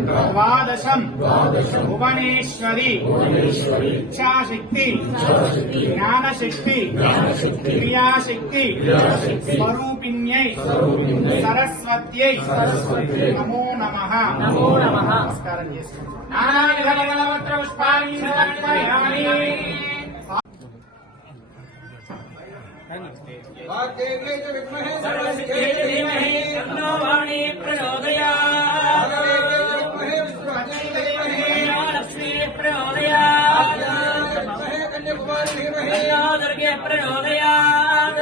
ద్వాదశం. భువనేశ్వరి. ఇచ్ఛాశక్తి. జ్ఞానశక్తి. క్రియాశక్తి. స్వరూపిణ్యై. సరస్వత్యై. నమో నమ. నమో నమః. నమస్కారం చేసుకుంటాం నానావిధ పుష్పాన్ని दुर्गे प्रणोदयात्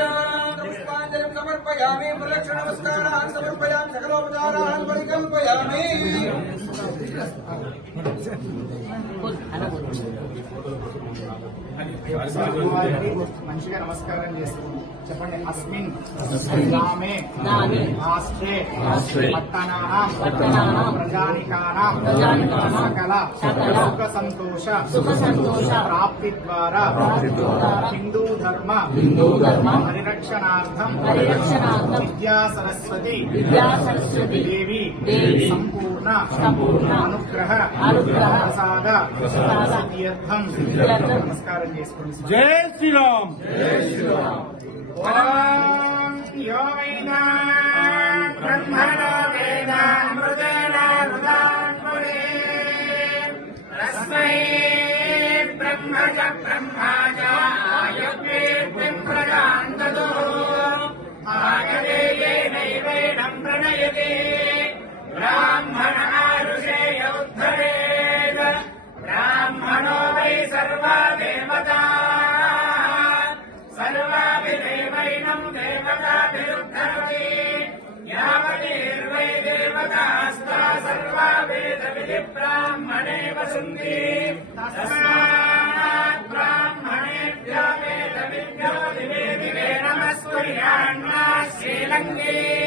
पुष्पाञ्जलिं समर्पयामि प्रलक्षणमस्कारान् समर्पयामि మంచిగా నమస్కారం చేసుకుంటాం చెప్పండి. అస్మిన్. నామే. నామే. రాష్ట్రే పట్టణానాం ప్రజానికానాం. ప్రజానికానాం. సకల. సుఖ సంతోష సుఖ సంతోష ప్రాప్తి ద్వారా హిందూ ధర్మ హిందూ ధర్మ పరిరక్షణార్థం విద్యా సరస్వతి విద్యా సరస్వతి దేవి. దేవి. సంపూర్ణ. సంపూర్ణ. అనుగ్రహ. అనుగ్రహ. ప్రసాద. ప్రసాద. సిద్ధ్యర్థం. నమస్కారం చేసుకోండి జై శ్రీరామ్. బ్రహ్మ బ్రహ్మ దేవతాస్తా సర్వా వేద విధి బ్రాహ్మణే వసంతి తస్మాత్ బ్రాహ్మణేభ్యో శ్రీలంగే